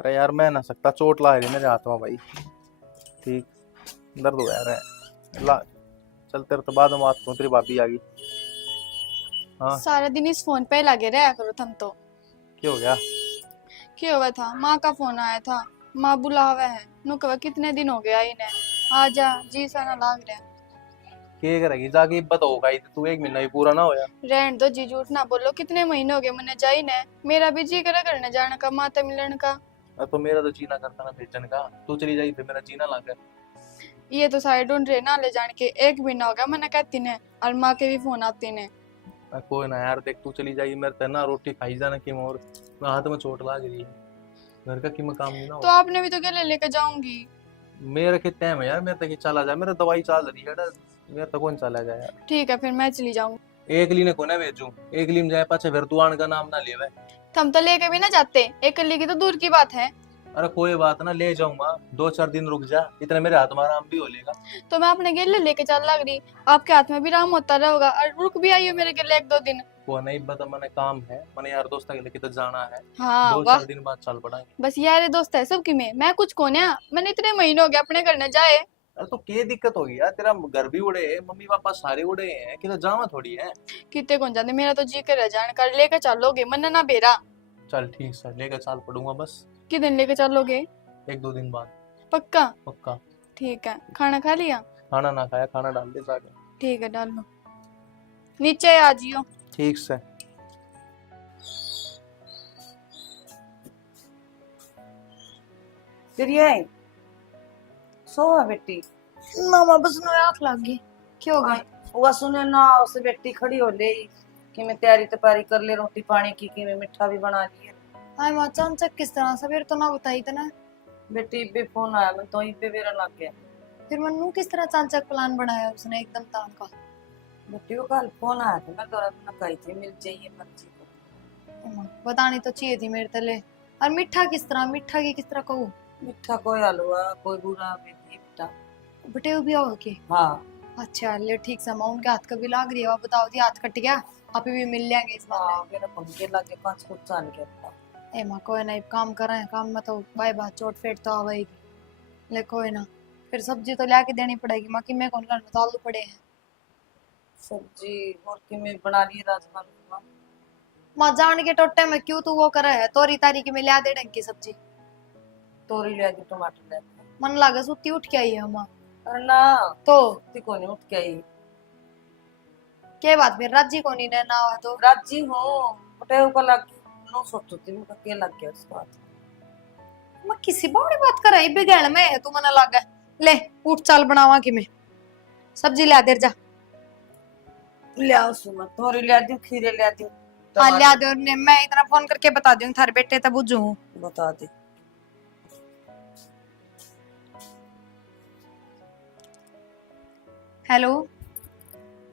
अरे यार मैं ना सकता, चोट लग रही मेरे हाथ में भाई। ठीक, दर्द हो रहा है ला। चल तेरे तो बाद में बात करूं, तेरी भाभी आ गई। हाँ। सारा दिन इस फोन पे लगे रहा करो तुम तो। क्या हो गया? क्या हुआ था? माँ का फोन आया था। माँ बुलावा है नु कहा कितने दिन हो गया इन्हें, आजा जी सा ना लाग रहा। क्या करेगी जाके इब्बत होगा ही, तू एक महीना भी पूरा ना होया। रहन दो जी, झूठ ना बोलो, कितने महीने हो गए मैंने जाई ने। मेरा भी जी करा करने जाने का, माता मिलन का। तो मेरा तो जीना करता ना भेजन का, तू चली जाएगी फिर मेरा जीना लागे। ये तो सारे ढूंढ रहे ना ले जाने के, एक महीना हो गया मैंने कहती ने, और माँ के भी फोन आती ने। कोई ना यार, देख तू चली जाएगी मेरे ते ना रोटी खाई जाना कि मोर हाथ में चोट लग रही है। घर का कि मैं काम नहीं ना तो हो। आपने भी तो गले लेके जाऊंगी। मेरे के टाइम है यार, मेरे तक चला जा, मेरा दवाई चल रही है ना, मेरे तक कौन चला जाए यार। ठीक है फिर मैं चली जाऊंगी। एक ली ने कोने भेजू, एक ली में जाए पाछे फिर तू आन का नाम ना लेवे। हम तो लेके भी ना जाते, एक कली की तो दूर की बात है। अरे कोई बात ना, ले जाऊंगा, 2-4 दिन रुक जा, इतने मेरे हाथ में आराम भी हो लेगा। तो मैं अपने गेले लेके चल लग रही, आपके हाथ में भी राम होता रहेगा, और रुक भी आइयो मेरे गेले एक दो दिन। वो नहीं बता, मैंने काम है, मैंने यार दोस्त के लेके तो जाना है। हाँ दो वाह। चार दिन बाद चल पड़ांगे। बस यार दोस्त है सबकी में, मैं कुछ कौन है? मैंने इतने महीने हो गए अपने घर न जाए। अरे तो क्या दिक्कत होगी यार, तेरा घर भी उड़े है, मम्मी पापा सारे उड़े हैं कि तो जावा थोड़ी है। कितने कौन जाते, मेरा तो जी कर जान कर लेकर चलोगे मन ना बेरा। चल ठीक है, लेकर चल पड़ूंगा बस। कितने लेकर चलोगे? 1-2 दिन बाद। पक्का? पक्का। ठीक है, खाना खा लिया? खाना ना खाया, खाना डाल दे जाके। ठीक है डाल लो, नीचे आ जियो। ठीक से। फिर ये सो है बेटी। मामा बस नो आंख लग गई। क्या हो गया? वो सुने ना उसे बेटी खड़ी हो ले कि मैं तैयारी तैयारी कर ले रोटी पानी की, कि मैं मिठा भी बना लिया। हाय माँ चांचक किस तरह सवेर तो ना बताई था ना। बेटी पे फोन आया, मैं तो ही पे मेरा लग गया। फिर मन्नू किस तरह चांचक प्लान बनाया उसने एकदम तान का। बेटी को कल फोन आया था, मैं दौरा ना कही थी मिल जाइए मर्जी को। बतानी तो चाहिए थी मेरे तले। और मीठा किस तरह, मीठा की किस तरह कहूँ? मिठा कोई हलवा कोई बुरा बेटी बेटा। बटे भी आओ के। हाँ अच्छा ले ठीक सा, उनके हाथ का भी लाग रही है, आप बताओ दी हाथ कट गया, आप भी मिल लेंगे इस बार। हाँ मेरा पंखे लगे 5 फुट चाल गया। ए माँ कोई ना, काम कर रहे हैं, काम में तो बाय बात चोट फेट तो आवेगी। ले कोई ना, फिर सब्जी तो लाके देनी पड़ेगी माँ की, मैं कौन करना, तो आलू पड़े हैं। सब्जी और की मैं बना ली राजमा रुजमा। माँ जान के टोटे में क्यों तू वो करे है, तोरी तारी की मैं लिया दे ढंग की सब्जी। तोरी ले आके टमाटर ले आके। मन लागे सुती उठ के आई है माँ। अरे ना तो ती को नहीं उठ के आई। क्या बात, फिर राजी को नहीं ना हो तो? राजी हूँ बटे को लग नो सोचो थी मुझे क्या लग गया उस बात। मैं किसी बड़ी बात कर रही बिगड़ में है तू, मना लागे। ले उठ चाल बनावा की मैं सब्जी ला दे जा। ले आओ सुमा, तोरी ले आती हूँ, खीरे ले आती हूँ, हाँ लिया टमाटर दे, मैं इतना फोन करके बता दूं थारे बेटे तब बुझू। बता दे। हेलो,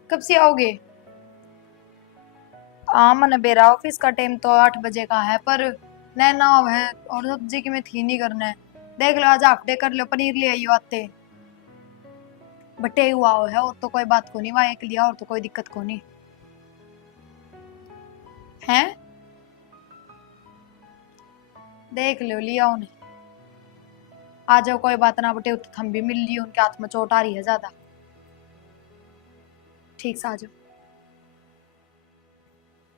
कब से आओगे? हाँ मन बेरा ऑफिस का टाइम तो 8 बजे का है, पर नैना है और सब्जी की मैं थी नहीं करना है। देख लो आज हाफ डे कर लो, पनीर ले आइयो आते। बटे हुआ है और तो कोई बात को नहीं, वहाँ एक लिया और तो कोई दिक्कत को नहीं है। देख लो लिया उन्हें, आ जाओ कोई बात ना बटे, हम भी मिल लिए, उनके हाथ में चोट आ रही है ज्यादा। ठीक से आ जाओ।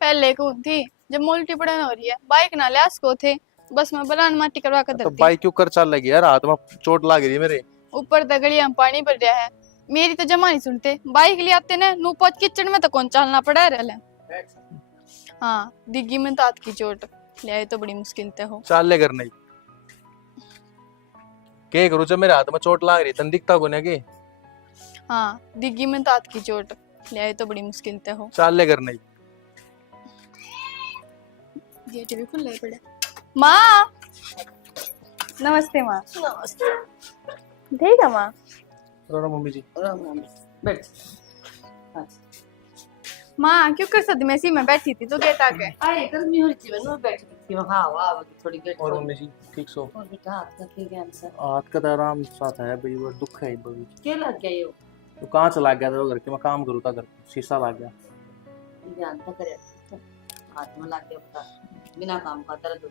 पहले को थी जब मोल्टी पड़न हो रही है, बाइक ना ले आसको थे, बस मैं बलान माटी करवा कर तो देती। बाइक क्यों कर चल लगी यार, हाथ में चोट लग रही है मेरे। ऊपर तगड़िया में पानी भर रहा है, मेरी तो जमा नहीं सुनते, बाइक ले आते ना नू पहुंच किचड़ में तो कौन चलना पड़ा रहा। हाँ डिग्गी में तो हाथ की चोट ले आए तो बड़ी मुश्किल से हो। चल ले कर नहीं के करूँ जब मेरे हाथ में चोट लग रही, तन दिखता को ना के। हाँ डिग्गी में तो हाथ की चोट ले आए तो बड़ी मुश्किल से हो। चल ले कर नहीं। गेट भी खुले पड़े। माँ नमस्ते माँ। नमस्ते। ठीक है माँ। मम्मी जी बैठ। हाँ माँ क्यों कर सकती, मैं इसी में बैठी थी तो गेट आ गए। अरे गर्मी हो रही थी, मैं बैठ थी वहाँ हवा आ गई थोड़ी गेट और खोल। मम्मी जी ठीक सो। और बेटा हाथ का क्या ज्ञान सर हाथ का तो आराम साथ है भाई, वो दुख है भाई। क्या लग गया ये तो कहाँ चला गया था वो, घर के मैं काम करूँ था, घर शीशा लग गया। ज्ञान तो करे हाथ में लग गया बता, बिना काम का दर्द।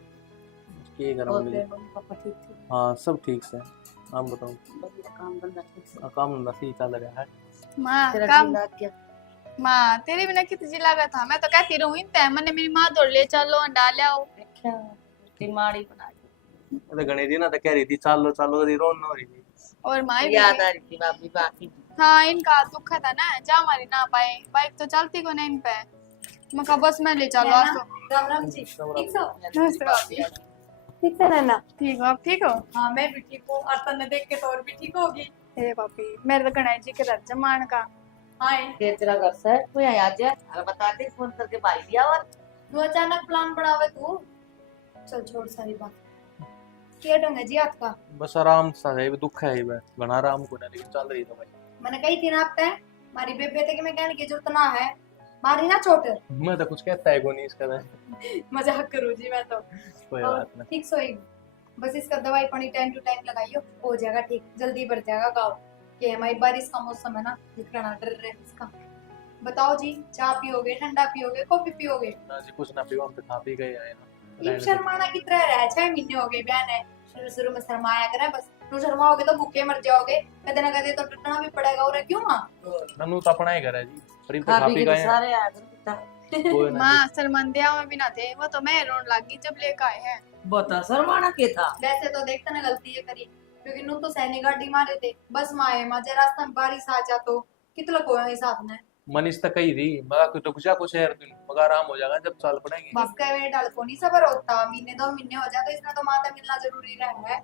ये कर और मम्मी फिर जी। मम्मी पापा ठीक थे? हाँ सब ठीक से। आप बताओ। बढ़िया, काम धंधा ठीक से? काम धंधा सही चल रहा है। माँ तेरा काम जी लग गया? माँ तेरे बिना कितनी जी लगा था, मैं तो कहती रहूं इन मैंने मेरी माँ दौड़ ले चलो अंडा ले आओ। देखा, दिमाड़ी बना दी। अरे गणेश जी ना तो कह रही थी चलो चलो, री रोन हो रही थी। और माँ भी याद आ रही थी भाभी बाकी। हाँ इनका दुख था ना, जा हमारी ना पाए, बाइक तो चलती को नहीं इन पे। मैं कहा बस मैं ले चलो आज तो। राम राम जी, ठीक हो? नमस्ते भाभी। ठीक है नैना? ठीक हो आप ठीक हो? हाँ मैं भी ठीक हूँ और तन्ने देख के तो और भी ठीक होगी। हे भाभी मेरे तो गणेश जी के रथ जमान का। हाँ फिर तेरा घर से तू यहाँ आ जा, अरे बता दे फोन करके भाई दिया। और तू अचानक प्लान बनावे तू। चल छोड़ सारी बात। क्या ढंग है जी आपका? बस आराम सा है, दुख है बे घना आराम को ना, लेकिन चल रही तो भाई। मैंने कही थी ना आप तय मारी बेबे थे कि मैं कहने की जरूरत ना है, मारी ना चोट। मैं तो कुछ कहता है को नहीं इसका तो। मजाक करूँ जी मैं तो। कोई और बात नहीं। ठीक सोएगी, बस इसका दवाई पानी टाइम टू टाइम लगाइयो, हो जाएगा ठीक, जल्दी बढ़ जाएगा गाँव। ये हमारी बारिश का मौसम है ना, इतना डर रहे हैं इसका। बताओ जी, चाय पियोगे, ठंडा पियोगे, कॉफी पियोगे? ना जी कुछ ना पियो, हम तो खा पी गए आए ना। इन शर्माना की तरह रहा है, 6 महीने हो गए बहन है, शुरू शुरू में शर्माया करे बस। तू शर्माओगे तो भूखे मर जाओगे, कदे ना कदे तो टूटना भी पड़ेगा। और क्यों माँ? नन्नू तो अपना ही घर है जी, पर तो खा खा पी पी के तो गए हैं। सारे आ गए बेटा। कोई ना माँ शर्मंदिया में भी ना थे, वो तो मैं रोन लगी जब लेकर आए हैं। बता शर्माना के था? वैसे तो देखते ना गलती ये करी, क्योंकि नू तो सैनिक गाड़ी मारे थे, बस माए माजे रास्ता में बारिश आ जा तो कितना को हिसाब ने। मनीष तक कही थी मगा कुछ तो कुछ शहर तुम मगा आराम हो जाएगा जब चाल पड़ेंगे। बाप का वे डाल को नहीं सबर होता, महीने 2 महीने हो जाते, इसमें तो माता मिलना जरूरी रहा है।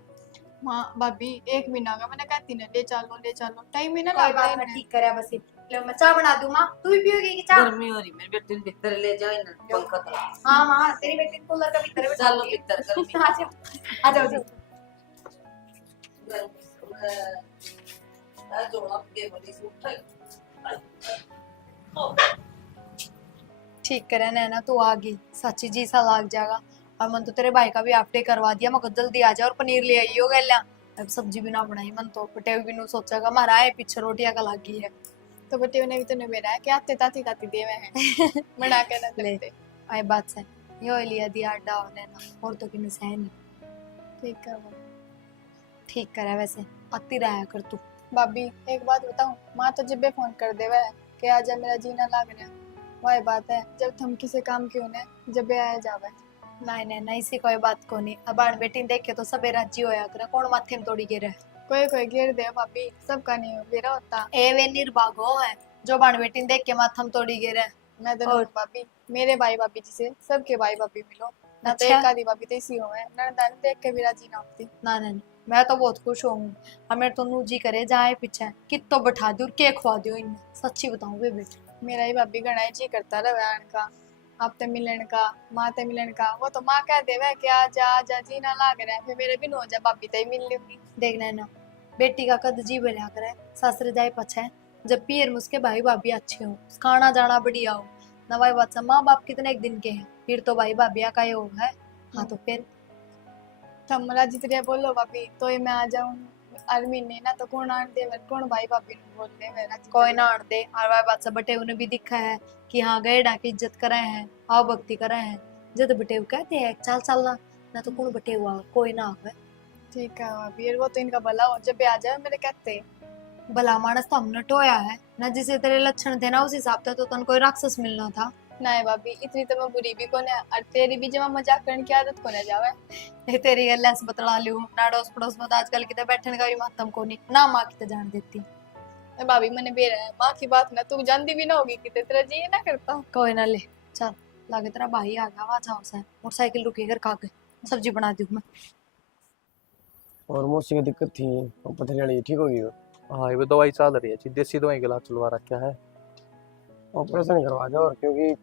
माँ भाभी 1 महीना का मैंने कहती ना ले चलो टाइम ही ना कोई बात लगता मैं ठीक करे बस। ले मैं चाय बना दूं माँ, तू भी पियोगी की चाय? गर्मी हो रही, मेरे बेटे ने भीतर ले जाओ ना पंखा तो। हाँ माँ, तेरी बेटी को कूलर का भीतर बैठा चलो दूंगी। भीतर गर्मी। आ जाओ, आ जाओ जी। ठीक करे नैना, तू आ गई, सच्ची जी सा लाग जाएगा। और मन तो तेरे भाई का भी आफ्टे करवा दिया, मैं जल्दी आ जा और पनीर ले आई हो गया। अब सब्जी भी ना बनाई, मन तो पटेव भी नु सोचेगा मारा है पीछे रोटियां का लागी है। तो बेटे उन्हें भी तो नहीं मेरा है कि आते ताती ताती दे हुए हैं बना के ना ले। देते। आई बात से यो लिया दिया अड्डा और नैना, और तो किन्हें सह नहीं। ठीक है भाभी। ठीक करे वैसे, आती रहा कर तू। भाभी एक बात बताऊं, माँ तो जब भी फोन कर देवे है कि आज मेरा जीना लाग रहा, वही बात है जब थम किसी काम की होने जब भी आया जावे। नहीं नहीं नहीं, इसी कोई बात को नहीं। अब आन बेटी देख के तो सबे राजी होया करे, कौन माथे में तोड़ी गिरे। कोई कोई घेर दे भाभी, सबका नहीं मेरा होता। ए वे निर्भागो है जो बाण बेटी देख के माथम तोड़ी गिरे। मैं तो और- नहीं भाभी, मेरे भाई भाभी जी से सबके भाई भाभी मिलो ना, तो अच्छा। एक आधी भाभी तो इसी हो है ननदान देख के भी राजी ना होती। ना ना मैं तो बहुत खुश हूँ। हमें तो नूजी करे जाए पीछे कित तो बैठा दो के खवा दो इन्हें, सच्ची बताऊं वे बेटी। मेरा ही भाभी गणाई जी करता रहे आने का, आप ते मिलन का, माँ ते मिलन का। वो तो माँ कह देवे कि आजा जीना लाग रहा है, फिर मेरे बिन हो जा भाभी ते मिल लूंगी। देखना है ना, बेटी का कद जी भरिया करे, सासरे जाए पछे जब पियर में उसके भाई भाभी अच्छे हो, खाना जाना बढ़िया हो ना। भाई बात माँ बाप कितने एक दिन के हैं, फिर तो भाई भाभिया का ही हो है। हाँ तो फिर थमला जितने बोलो भाभी तो ही मैं आ जाऊं हर महीने ना, तो कौन आन दे कौन भाई भाभी ने बोल दे मेरा कोई ना आन दे। और भाई बात से बटे उन्हें भी दिखा है कि हाँ गए डाके इज्जत करे हैं, आओ भक्ति करे हैं। जब बटे कहते हैं चाल चलना ना, तो कौन बटे हुआ कोई ना आवे। ठीक है भाभी, और वो तो इनका भला हो जब भी आ जाए मेरे कहते। भला मानस तो हमने टोया है ना, जिसे तेरे लक्षण थे ना उस हिसाब से तो तन कोई राक्षस मिलना था। नहीं भाभी इतनी तो मैं बुरी भी कोने, और तेरी भी जमा मजाक करने की आदत कोने जावे। ये तेरी गल्ला से बतला लूं ना, अड़ोस पड़ोस में तो आजकल किते बैठने का भी महत्व को नहीं ना, माँ की तो जान देती। ए भाभी मैंने बेरा है माँ की बात ना, तू जानती भी ना होगी कि तेरा जी ना करता। कोई ना ले चल, लगे तेरा भाई आ गया, वहां जाओ से मोटरसाइकिल रुकी कर खा के सब्जी बना दूं मैं। और मौसी की दिक्कत थी, वो पथरी वाली ठीक होगी वो? हाँ ये दवाई चल रही है, देसी दवाई के इलाज चलवा रखा है। ऑपरेशन करवा दो, और क्योंकि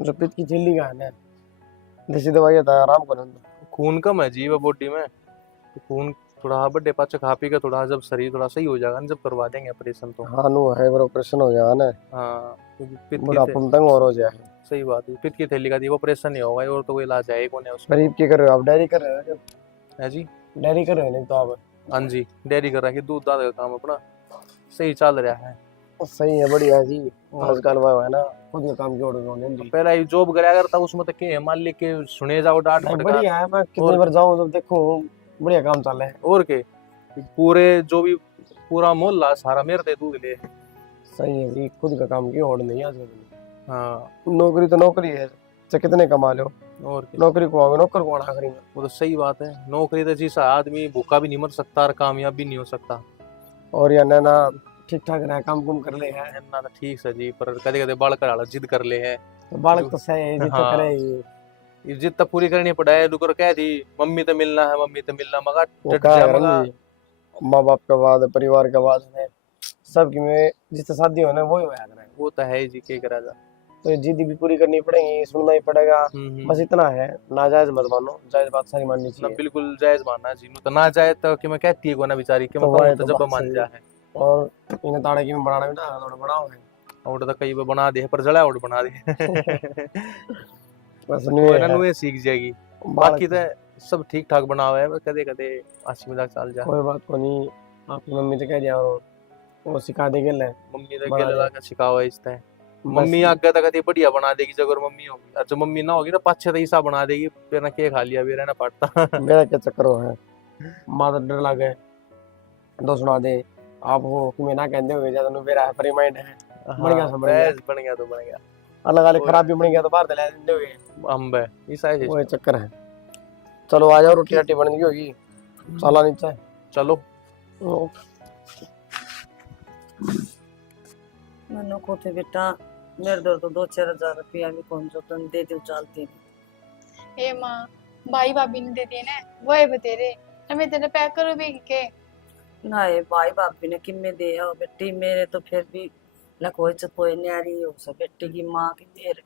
जो पित्त की झिल्ली का है ना, देसी दवाई आता है आराम करो। खून कम है जी वो बॉडी में, तो खून थोड़ा बड़े पाचे खा पी के थोड़ा जब शरीर थोड़ा सही हो जाएगा ना, जब करवा देंगे ऑपरेशन तो। हाँ नो है, वो ऑपरेशन हो जाएगा ना, हाँ क्योंकि पित्त की बुढ़ापा में तंग और हो जाए। सही बात है, पित्त की थैली का ऑपरेशन नहीं होगा और तो कोई इलाज है कौन है उसका। गरीब की कर रहे हो आप? डायरी कर रहे हो क्या? है जी। डायरी कर रहे हो नहीं तो आप? हाँ जी डेयरी कर रहा है, दूध दाद का काम अपना सही चल रहा है। सही है, बढ़िया है जी। आजकल वो है ना, खुद का काम की ऑर्डर होने दी। पहला ये जॉब कराया करता उसमें तो के मालिक के सुने जाओ डांट नहीं, फटकार। बढ़िया है, मैं कितनी और बार जाऊं जब देखूं बढ़िया काम चल रहा है। और के पूरे जो भी पूरा मोहल्ला सारा मेरे ते दूध ले। सही है जी, खुद का काम की होड़ नहीं है आजकल। हाँ नौकरी तो नौकरी है, चाहे कितने कमा लो, और के नौकरी को आओगे नौकर को आखिरी में। वो तो सही बात है। नौकरी तो जैसा आदमी भूखा भी नहीं मर सकता और कामयाब भी नहीं हो सकता। और या ना ठीक ठाक रहा, काम कुम कर ले है ना तो ठीक से जी, पर कदे कदे बाल कर आला जिद कर ले है। तो बालक तो सही है जी, तो हाँ। करेगी। ये जिद तो पूरी करनी पड़े। डुकर कह दी मम्मी तो मिलना है, मम्मी तो मिलना, मगा वो डट क्या जा करें मगा। जी, माँ बाप के बाद परिवार के बाद में सबकी में जिससे शादी होना है वही होया करें। वो तो है ही जी, क्या करा जा। तो जिद भी पूरी करनी पड़ेगी, सुनना ही पड़ेगा। बस इतना है, नाजायज मत मानो, जायज बात सारी माननी ना चाहिए। बिल्कुल जायज मानना जी। तो ना जाए तो कि मैं कहती है को ना बेचारी कि मैं तो कहूँ वही तो तो जब बात मान सही जा है। है। और इन्हें ताड़े की में बनाना भी ना थोड़ा बड़ा है। और तो कई बार बना दे पर जड़ा और बना दे। बस वो न्यू है ना है, नुए सीख जाएगी। बालक बाकी तो सब ठीक ठाक बना हुआ है, कदे कदे हंसी मजाक चल जा। कोई बात को नहीं। आपकी मम्मी तो कह दिया वो सिखा देगी ले मम्मी तो बना गेले दे। लाके सिखाओ इसते। बस मम्मी आगे तक कभी बढ़िया बना देगी जब मम्मी होगी। अच्छा मम्मी ना होगी ना पाँच छह तो ऐसा बना देगी फिर ना के खा लिया भी रहना पड़ता। मेरा क्या चक्कर हो है, माँ तो डर लगे दो सुना दे आप हो कि मैं ना कहते हो ज्यादा मेरा है पर माइंड है। बन गया सब बन गया, बस बन गया तो बन गया। अलग अलग और- खराब भी बन गया तो बाहर चले देते हुए, अम्ब है ऐसा है वो system। चक्कर है। चलो आ जाओ, रोटी राटी बन गई होगी, साला नीचे। चलो ओ, मनु को थे बेटा, मेरे दर तो 2-4 हजार रुपया भी कौन जो तुम दे दो चलती। ए माँ, भाई भाभी ने दे दिए ना, वो है बतेरे। हमें तेरे पैक करो भी के। ना ये भाई भाभी ने किम्मे दे हो बेटी, मेरे तो फिर भी लकोई चकोई न्यारी हो सब बेटी की माँ की मेरे।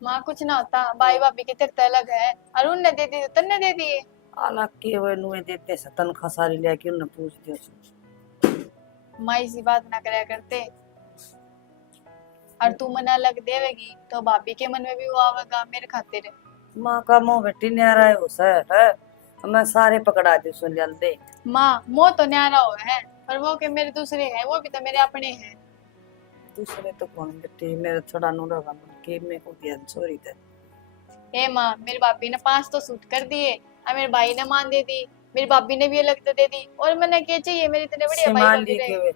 माँ कुछ ना होता, भाई भाभी के तेरे तो अलग है। और उनने दे दिए तो तन्ने दे दिए। अलग के हुए नुए देते से तनख्वाह सारी लेके उन्हें पूछ दियो। माँ इसी बात ना कराया करते। और तू मना लग देवेगी तो भाभी के मन में भी वो आवेगा मेरे खातिर। माँ का मुंह बेटी न्यारा है उसे है, मैं सारे पकड़ा दी सुन जल दे। माँ मोह तो न्यारा हुआ है, पर वो के मेरे दूसरे हैं, वो भी तो मेरे अपने हैं। दूसरे तो कौन बेटी, मेरे थोड़ा नूरा का मन के में को दिया छोरी थे। ए माँ, मेरी भाभी ने 5 तो सूट कर दिए और मेरे भाई ने मान दे दी। मेरी भाभी ने भी अलग तो दे दी, और मैंने क्या चाहिए, मेरी इतने बढ़िया भाई सिमाल भाभी ली के रहे। वे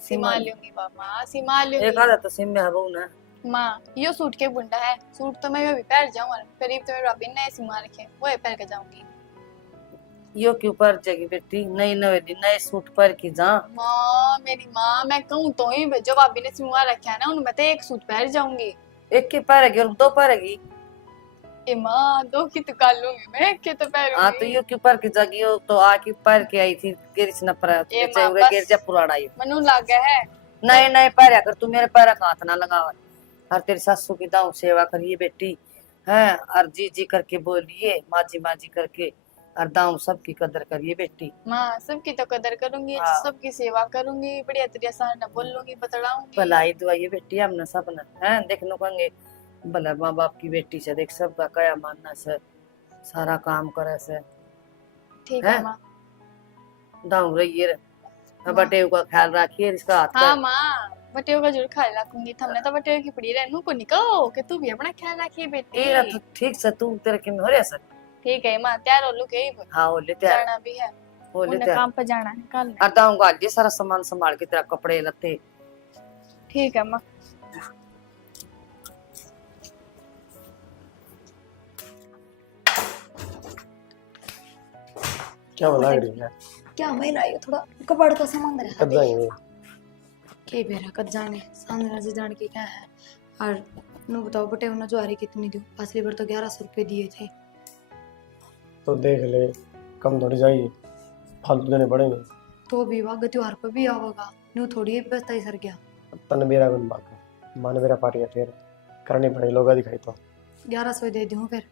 सिमा लूंगी पापा, सिमा एक लूंगी। आधा तो सिम में हबू ना। माँ यो सूट के बुंडा है, सूट तो मैं भी पहन जाऊँ, करीब तो मेरी भाभी ने नए सिमा रखे, वो पहन के जाऊंगी। यो क्यों पर जाएगी बेटी, नई नवेली नए सूट पर की जा। माँ मेरी माँ, मैं कहूँ तो ही जो भाभी ने सिमा रखा है ना, उनमें तो एक सूट पहन जाऊंगी। एक के पहरेगी और दो पहरेगी। ए माँ, 2 की तो कर लूंगी मैं, एक की तो हाँ तो पहनूंगी। यो क्यों पर की जागी हो तो आके पर के आई थी गिरिश न पर ए चाहे माँ, उरे बस। गिरजा पुराना ही। मनु लागा है। नए नए पैर अगर तू मेरे पैर का हाथ ना लगावा। और तेरी सासू की दाऊ सेवा करिए बेटी, हैं और जी जी करके बोलिए, माजी माजी करके, और दाऊ सबकी कदर करिए बेटी। माँ सबकी तो कदर करूंगी, हाँ। सबकी सेवा करूंगी, बढ़िया तरीके से ना बोलूंगी, बतलाऊंगी। भलाई दुआइए बेटी, हमने सपना है देखने कहेंगे भला माँ बाप की बेटी से देख सबका कया मानना से सारा काम करे से ठीक हैं? है माँ। दाऊ रहिए रे, हाँ। बटे का ख्याल रखिए इसका हाथ हाँ का। माँ, बटेव का जरूर ख्याल रखूंगी। तुमने तो बटेव की पड़ी रहनू को निको कि तू भी अपना ख्याल रखिए बेटी। तेरा तो ठीक से तू तेरे के में हो रहा सर। ठीक है माँ, तैयार हो लू के हाँ हो लेते हैं, जाना भी है, हो उन्हें लेते हैं। काम पे जाना है कल। और दाऊ का ये सारा सामान संभाल के तेरा कपड़े लत्ते। ठीक है माँ। क्या बना रही है, क्या मैं लाई थोड़ा कपड़ का सामान रखा कब जाएंगे। के बेरा कद जाने सांदरा से जान के क्या है। और नु बताओ बटे उन्हें जो आ रही कितनी दी, पिछली बार तो 1100 रुपए दिए थे। तो देख ले, कम थोड़ी जाएगी, फालतू देने पड़ेंगे। तो भी वाह त्योहार पर भी आवेगा, नु थोड़ी ही बस्ता ही सर गया। तन मेरा बन बाका मन मेरा पार्टी है, फिर करनी पड़ेगी, लोग दिखाई तो 1100 दे दूं फिर।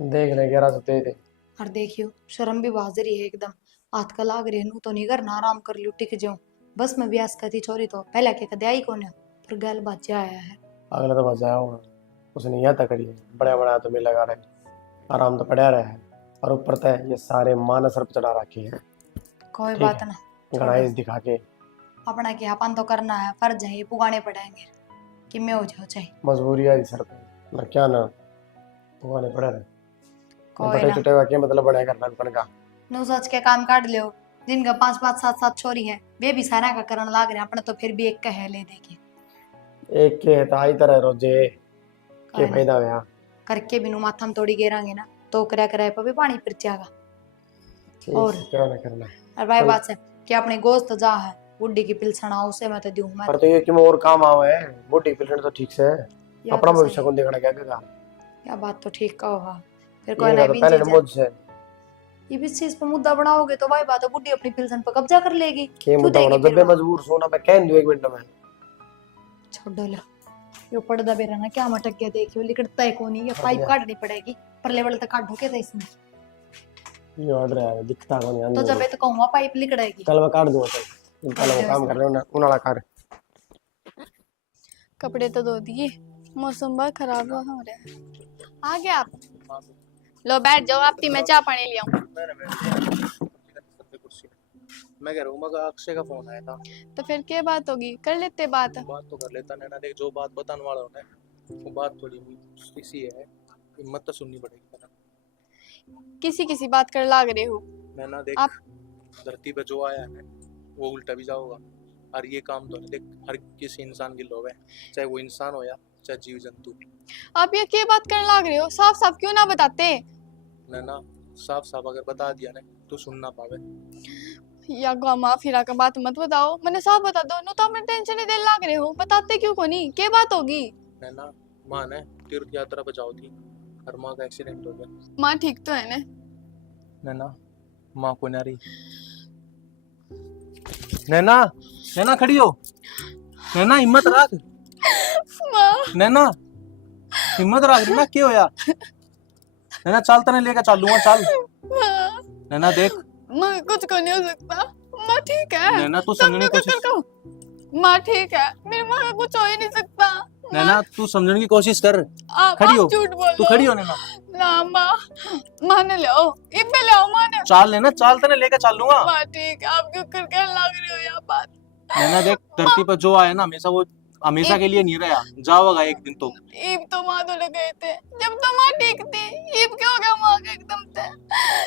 देख ले 1100 दे दे। और देखियो शर्म भी बाजरी है एकदम, हाथ का लाग रहे नु तो नहीं करना, आराम कर लू टिक जाऊं। बस मैं ब्यास करती छोरी तो पहले के कदे आई कोने, पर गल बाजे आया है। अगला तो बस जाओ, उसने यहाँ तक करी है, बड़ा बड़ा तो मिल लगा रहे, आराम तो पड़ा रहा है। और ऊपर तय ये सारे मान सर पे चढ़ा रखे हैं, कोई ठीक बात है। ना, गणाइस दिखा के अपना क्या अपन तो करना है, फर्ज है, ये पुगाने पड़ेंगे कि मैं हो जाओ चाहे मजबूरी आई सर पे ना, क्या ना भगवान पड़ा रहे कोई पता ना। चुटे हुआ क्या मतलब बड़ा करना अपन का। नो सोच के काम काट लियो। जिनका 5-5 7-7 छोरी है वे भी सारा का करने लाग रहे हैं, अपना तो फिर भी एक का है ले देके एक के है आई तरह रोजे के कोई ना। फायदा हुआ करके भी नु माथा में थोड़ी गेरांगे ना तो कराया कराया पर भी पानी फिर जाएगा। और क्या ना करना। और भाई बात है कि अपने गोश्त जा है बुड्ढी की पिलसना उसे मैं तो दूं मैं पर तो ये कि मैं और काम आवे है बूढ़ी पिलड़ तो ठीक से है, या अपना तो भविष्य सही कौन देखना क्या करेगा। क्या बात तो ठीक का होगा। फिर कोई ये ना तो भी पहले चीज है मुझसे ये भी इस चीज पर मुद्दा बनाओगे तो भाई बात है बुड्ढी अपनी पिलसन पर कब्जा कर लेगी। के क्यों मुद्दा देगी बना फिर जब मैं वो? मजबूर सोना मैं कह दूं 1 मिनट में। छोड़ दो लो यो पर्दा बेरा ना क्या मटक गया देखियो लिकड़ता है कोनी ये पाइप काटनी पड़ेगी पर लेवल तक काट ढोके था इसमें ये ऑर्डर है दिखता कौन है तो जब ये तो कहूंगा पाइप लिकड़ेगी। कल मैं काट दूंगा तो कल वो काम कर रहे हो उनाला कर। कपड़े तो धो दिए, मौसम बहुत खराब हो रहा है। आ गए आप? लो बैठ जाओ, आप मैं चाय पानी ले आऊं। मैं कह रहा हूँ मगर अक्षय का फोन आया था। तो फिर क्या बात होगी, कर लेते बात। बात तो कर लेता नैना, देख जो बात बताने वाला हूँ ना वो बात थोड़ी इसी है, हिम्मत तो सुननी पड़ेगी ना। किसी किसी बात कर लाग रहे हो नैना देख आप। धरती पे जो आया है वो उल्टा भी जाओगा, और ये काम तो नहीं देख हर किसी इंसान की लोभ है, चाहे वो इंसान हो या चाहे जीव जंतु। आप ये क्या बात कर लाग रहे हो, साफ साफ क्यों ना बताते। नैना साफ साफ अगर बता दिया ना तो सुन ना पावे। या गामा फिरा का बात मत बताओ, मैंने साफ बता दो नो तो अपने टेंशन ही दे लाग रहे हो, बताते क्यों को नहीं, क्या बात होगी। नैना माँ ने तीर्थ यात्रा पर जाओ थी और माँ का एक्सीडेंट हो गया। माँ ठीक तो है ना? नैना माँ को ना रही। नैना नैना खड़ी हो, नैना हिम्मत रख, माँ नैना हिम्मत रख, नैना क्या होया, नैना चल तने लेके चलूंगा चल। माँ नैना देख माँ कुछ को नहीं हो सकता, माँ ठीक है। नैना तू सब समझने की लोग कोशिश, माँ ठीक है, मेरी माँ का कुछ हो ही नहीं सकता। नैना तू समझने की कोशिश कर। आप खड़ी हो, झूठ बोल तू खड़ी हो नैना, ना माँ, माँ ने ले आओ, इब्बे ले आओ माँ ने। चाल लेना चाल तने लेके चलूंगा। माँ ठीक है, आप क्यों कर कहने लग रहे हो यहाँ बात। नैना देख धरती पर जो आया ना हमेशा वो हमेशा के लिए नहीं रहा, जाओगा एक दिन तो। ईब तो माँ तो गए थे जब तो माँ ठीक थी, ईब क्यों हो गया माँ का एकदम से।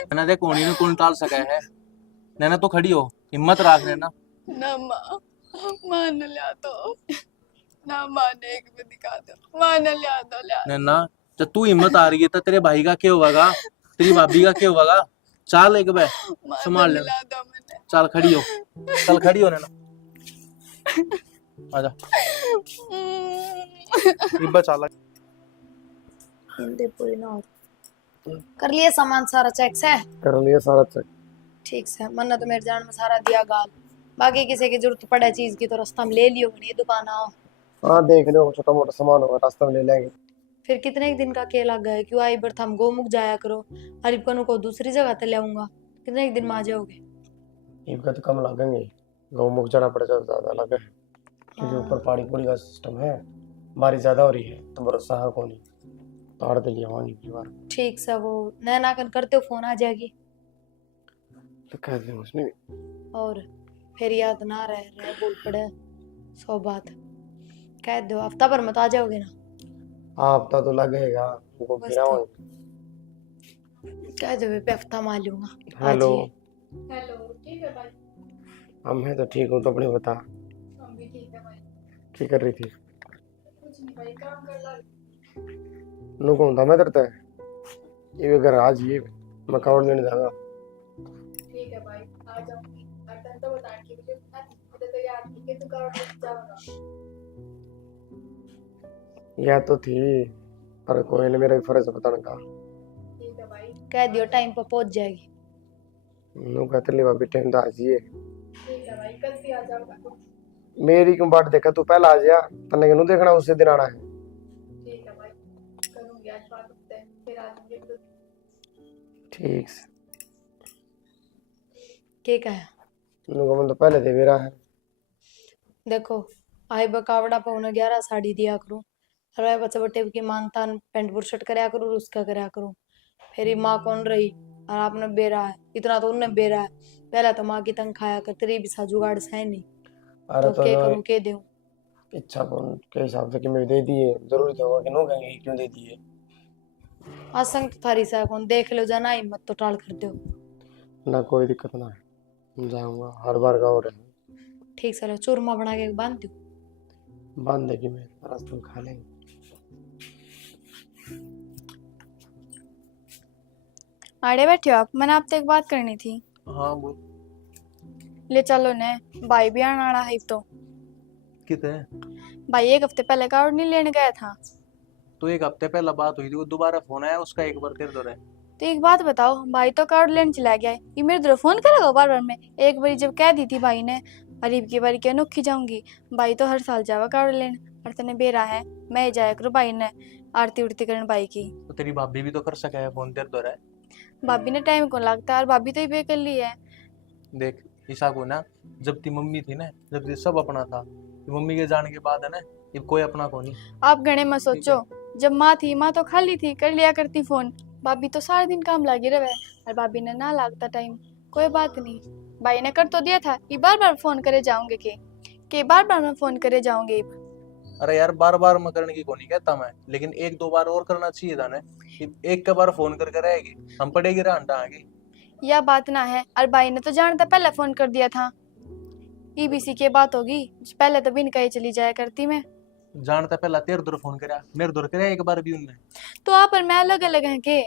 नैना देख उन्हीं ने कौन टाल सका है। नैना तो खड़ी हो, हिम्मत रख नैना। ना माँ, माँ ने लिया दो ना, माँ ने एक भी दिखा दो, माँ ने लिया दो नैना जब तू हिम्मत आ रही है तो तेरे भाई का क्या होगा, तेरी भाभी का क्या होगा। चाल एक बार संभाल ले, मिला दो मैंने। चल खड़ी हो, चल खड़ी हो नैना, आजा इब्बा चाला। हिंदी पूरी ना हो कर लिए सामान सारा चेक से कर लिया सारा चेक। ठीक से मन्ना तो मेरे जान में सारा दिया गाल, बाकी किसी की जरूरत पड़े चीज की तो रास्ता में ले लियो बड़ी दुकान आओ। हाँ देख लो छोटा मोटा सामान होगा रास्ते में ले लेंगे। फिर कितने एक दिन का के लग गए क्यों आई बर हम गोमुख जाया करो, अरिब कनु को दूसरी जगह ते ले आऊंगा, कितने एक दिन में आ जाओगे। इनका तो कम लगेंगे, गौमुख जाना पड़ेगा ज्यादा लगे क्योंकि ऊपर पहाड़ी पूरी का सिस्टम है, बारिश ज्यादा हो रही है तो भरोसा है कौन ताड़ दे लिया वहां की बार। ठीक से वो नैना कर करते हो फोन आ जाएगी तो कह दे उसने और फिर याद ना रहे बोल पड़े 100 बात कह दो, हफ्ता भर में तो आ जाओगे ना। हाँ हफ्ता तो लगेगा उनको बस गिरा तो। हुआ। कह दो पे हफ्ता मार लूंगा। हेलो हेलो ठीक है भाई, हम है तो ठीक हूँ, तो अपने बता हम भी ठीक है भाई। क्या कर रही थी। कुछ नहीं भाई, काम कर लग। नु कौन था मैं डरता है ये घर आज ये मैं कावड़ लेने जाऊंगा। ठीक है भाई, आ जाऊंगी। अटन तो बता कि मुझे तो याद नहीं कि तू कब जाऊंगा। या तो थी पर कोई ने मेरा फर्ज बताने का। ठीक है भाई, कह दियो टाइम पर पहुंच जाएगी। नु कहते ले भाभी टाइम तो आज ही है। ठीक है भाई, कल भी आ जाऊंगा। मेरी क्यों बाट देखा तू पहला आ जा तन्ने के नु देखना उसी दिन आना है। ठीक है भाई, करूंगी आज बात उससे, फिर आ जाऊंगी। ठीक से के कहा नु को तो पहले दे मेरा है। देखो आई बकावड़ा पौने 11 साड़ी दिया करूं, अरे बच्चे बटे की मानता पेंट बुरशट करया करूं उसका करया करूं, फिर माँ कौन रही और आपने बेरा है इतना तो उनने बेरा है, पहले तो माँ की तंग खाया कर तेरी भी सा जुगाड़ से है नहीं। अरे तो के तो करूं के दूं? इच्छा के हिसाब से कि मैं दे दिए, जरूरी तो होगा कि नो कहेंगे कि क्यों दे दिए। असंग तो थारी सा कौन देख लो जाना, हिम्मत तो टाल कर दो। ना कोई दिक्कत ना है, जाऊंगा हर बार का और है। ठीक सर, चूरमा बना के बांध दो। बांध देगी मैं, रास्ते में खा लेंगे। आड़े बैठे हो आप? मैंने आपसे एक बात करनी थी। हाँ बोल। ले चलो ने, भाई भी आने वाला है तो। कितने? भाई एक हफ्ते पहले कार्ड नहीं लेने गया था। तो एक हफ्ते पहला बात हुई थी, वो दोबारा फोन आया उसका, एक बार तेरे दो रहे। तो एक बात बताओ, भाई तो कार्ड लेने चला गया है, ये मेरे तरफ फोन करेगा बार बार? में एक बारी जब कह दी थी भाई ने, अरीब की बारी क्या नुखी जाऊंगी, भाई तो हर साल जावा कार्ड लेने, और तने बेरा है मैं ही जाया करूँ भाई ने आरती उड़ती करने भाई की। तो तेरी भाभी भी तो कर सका है फोन, तेरे दो रहे। भाभी ने टाइम को लगता है, और भाभी तो ही पे कर ली है। देख ईशा को ना, जब ती मम्मी थी ना, जब ये सब अपना था, ये मम्मी के जाने के बाद है ना, ये कोई अपना को नहीं। आप गणे मत सोचो, जब माँ थी माँ तो खाली थी, कर लिया करती फोन। भाभी तो सारा दिन काम लगी रहे, और भाभी ने ना लगता टाइम। कोई बात नहीं, भाई ने कर तो दिया था कि बार बार फोन करे जाऊंगे के बार बार मैं फोन करे जाऊंगी। अरे यार बार बार मैं करने की को नहीं कहता मैं, लेकिन एक दो बार और करना चाहिए था ना। एक के बार फोन करके रहेगी, हम पड़ेगी रहता आगे। यह बात ना है, और भाई ने तो जानता पहले फोन कर दिया था। ईबीसी की बात होगी, पहले तो बिन कहे चली जाया करती मैं। जानता पहला तेरे दूर फोन करा, मेरे दूर करा एक बार भी उनने। तो आप और मैं अलग अलग हैं के?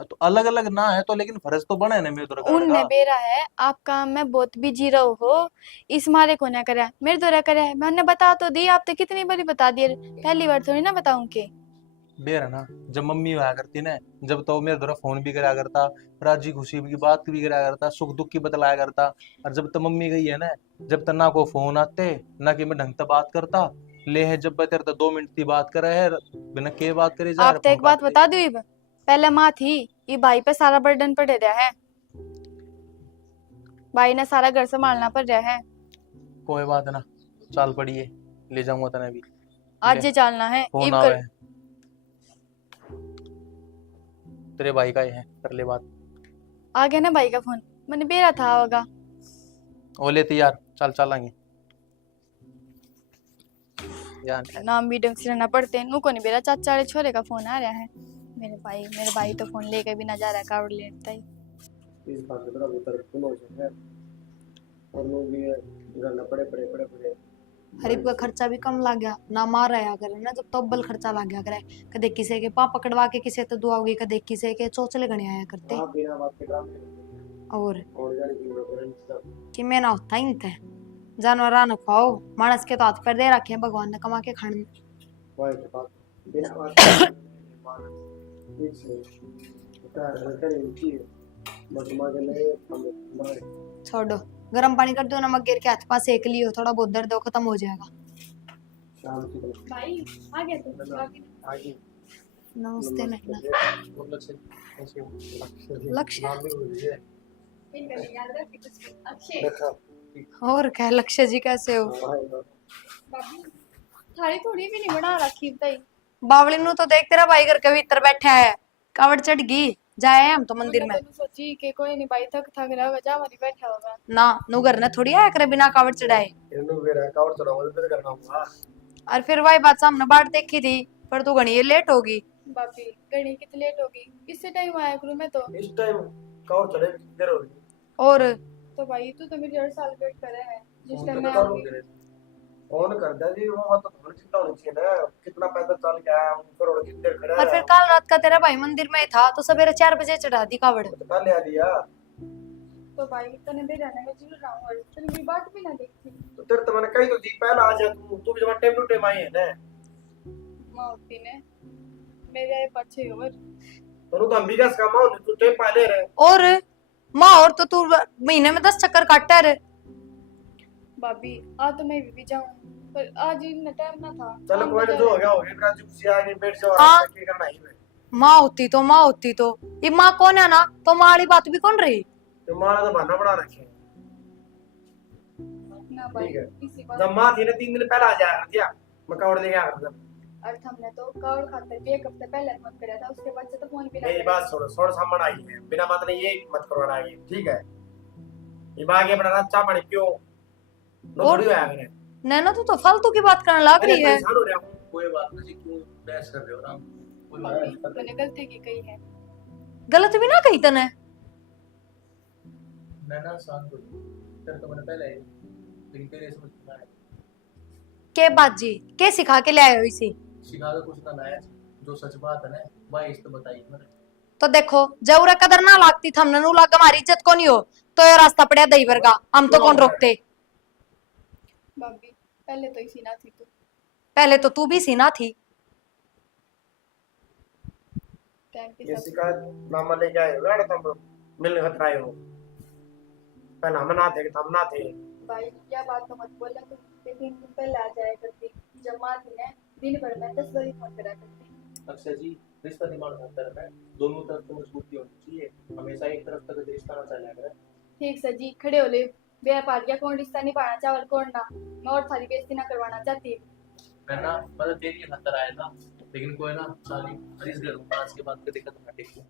तो अलग अलग ना है तो, लेकिन फर्ज तो बना है ना मेरे दूर करने उनने का। बेरा है आप काम में बहुत बिजी रहो हो, इस मारे को ना करा, मेरे द्वारा करा है। मैंने बता तो दी, आप तो कितनी बारी बता दिए, पहली बार थोड़ी ना बताऊं के। बेर है ना, जब मम्मी हुआ करती ना, जब तो मेरे द्वारा फोन भी करा करता, राजी खुशी की बात भी करा करता, सुख दुख की बतलाया करता। और जब तक मम्मी गई है ना, जब तक ना को फोन आते, ना कि मैं ढंग से बात करता। ले है जब तेरे तो 2 मिनट की बात करे है, बिना के बात करे जा आप रहे तो फोन एक बात काट दे। बता दो, पहले माँ थी, ये भाई पे सारा बर्डन पड़ रहा है, भाई ने सारा घर संभालना पड़ रहा है। कोई बात ना, चाल पड़ी है, ले जाऊंगा तने भी। आज ले, ये चालना है फोन ईब आवे कर। है तेरे भाई का ही है, कर ले बात। आ गया ना भाई का फोन, मैंने बेरा था होगा। ओ लेती यार, चल चलेंगे यार। नाम भी ढंग से लेना पड़ते हैं, नुको नहीं बेरा चाचा वाले छोरे का फोन आ रहा है। मेरे भाई तो फोन लेके भी ना जा रहा है कार्ड लेता ही। इस बात में थोड़ा बहुत तुम हो जाए, और लोग भी घर ना पड़े पड़े पड़े पड़े। हरीब का खर्चा भी कम लग गया ना, मार आया करे ना, जब तो अब्बल खर्चा लग गया करे। कदे किसी के पाँव पकड़वा के किसी तो दुआ होगी, कदे किसी के चोचले गणे आया करते। हाँ बिना बात के काम नहीं और जाने की सब। कि मैं ना होता ही थे, जानवर न खाओ, मानस के तो हाथ पैर दे रखे हैं भगवान ने कमा के खाने। वाह के बात बिना बात के ठीक से उतार रखने की बस मार ले हम छोड़ो, गर्म पानी कर दो, नमक गिर के हाथ पास सेक लियो, थोड़ा बहुत दर्द हो खत्म हो जाएगा। शाम की भाई आ गया तुम? आगे नमस्ते नैना। लक्ष्य और क्या, लक्ष्य जी कैसे हो? थाली थोड़ी भी नहीं बना रखी बताई। बावली नु तो देख, तेरा भाई घर के भीतर बैठा है, कावड़ चढ़ गई, जाए हम तो मंदिर में। तो सोची कि कोई नहीं भाई थक थक रहा होगा, जा वही बैठा होगा ना नु घर ने थोड़ी आया करे बिना कावड़ चढ़ाए। इन्हों मेरा कावड़ चढ़ाऊंगा तो करना होगा। और फिर वही बात सामने बाट देखी थी, पर तू घनी लेट होगी। भाभी घड़ी कितनी लेट होगी, इससे टाइम आया करूँ मैं तो। इस टाइम कावड़ चढ़े देर हो गई। और तो भाई तू तो मेरी 1.5 साल वेट कर रहा है, जिस फोन टाइम तो मैं करो आऊंगी। तेरे फोन कर दे जी, वो बात तो थोड़ी चिंता होनी चाहिए ना, कितना पैदल चल के आया हूं, करोड़ कितनी देर खड़ा और है। फिर कल रात का तेरा भाई मंदिर में था, तो सवेरे 4 बजे चढ़ा दी कावड़। तो कल आ दिया तो भाई तने भी जाने में जरूर आऊंगा, तेरी मेरी बात भी ना देखती। तो तेरे तो मैंने कही तो जी पहला आ जा, तू भी जब टाइम टू टाइम आई है ना। माँ होती ने मेरे आए पीछे और तो हम भी कैसे कमाओ, तू टाइम पहले रहे। और माँ, और तो तू महीने में 10 चक्कर काटता है। भाभी आ तो मैं भी जाऊं, पर आज इतना टाइम ना था। चलो कोई नहीं, जो हो गया हो गया, राजू खुशी आ गई, बैठ जाओ हाँ। आराम से, क्या करना है मैं। माँ होती तो, माँ होती तो, ये माँ कौन है ना, तो माँ वाली बात भी कौन रही। तो मारा तो बहाना बना रखे हैं। ना भाई ठीक है। इसी बात जब माँ थी ना 3 दिन पहले आ जाया कर दिया, मैं कावड़ लेके आया करता। और हमने तो कावड़ खातर भी 1 हफ्ते पहले फोन कराया था, उसके बाद से तो फोन भी ना मेरी करा। बात सुनो, सोड़ सामने आई है, बिना बात नहीं ये मत करवाना है, ठीक है। ये बाकी अपना रात चाय पानी पियो, नो और- थोड़ी होया करे नैना तू तो फालतू की बात करने लग अरे रही है। परेशान हो रहा हूं कोई बात नहीं, क्यों बहस कर रहे हो ना? कोई बात मम्मी नहीं। मैंने गलती की कही है। गलत भी ना कही तने। मैं ना शांत हो जाऊं। तेरे तो मैंने पहले ही, लेकिन तेरे समझ में आया। के बात जी के सिखा के ले आए हो इसे? सिखा के कुछ ना लाया, जो सच बात है ना भाई इस तो बताई मैंने। तो देखो जब उरे कदर ना लागती थी हमने नु लाग हमारी इज्जत को नहीं हो तो ये रास्ता पड़या दई वर्गा, हम तो कौन रोकते। भाभी पहले तो इसी ना थी तो पहले तो तू भी सीना थी। टाइम के ये साथ शिकायत नामा लेके आए हो यार तुम मिलने खतरा आए हो पहले हम ना थे कि हम ना थे भाई क्या बात तो मत बोला तुम, लेकिन तुम पहले आ जाया करती। जब माँ थी ना दिन भर में 10 बारी फोन करा करती। अक्षय जी, रिश्ता निभाना होता है, दोनों तरफ तो मजबूती होनी चाहिए, हमेशा एक तरफ तक रिश्ता ना चलेगा। ठीक सर जी खड़े हो ले। ब्याह पार्टियां कौन रिश्ता निभाना चावल कौन ना, मैं और थारी बेइज्जती ना करवाना चाहती। मैं ना मतलब तेरी खातर आया था, लेकिन कोई ना साली इस घर में आज के बाद कभी कदम ना टेकूं।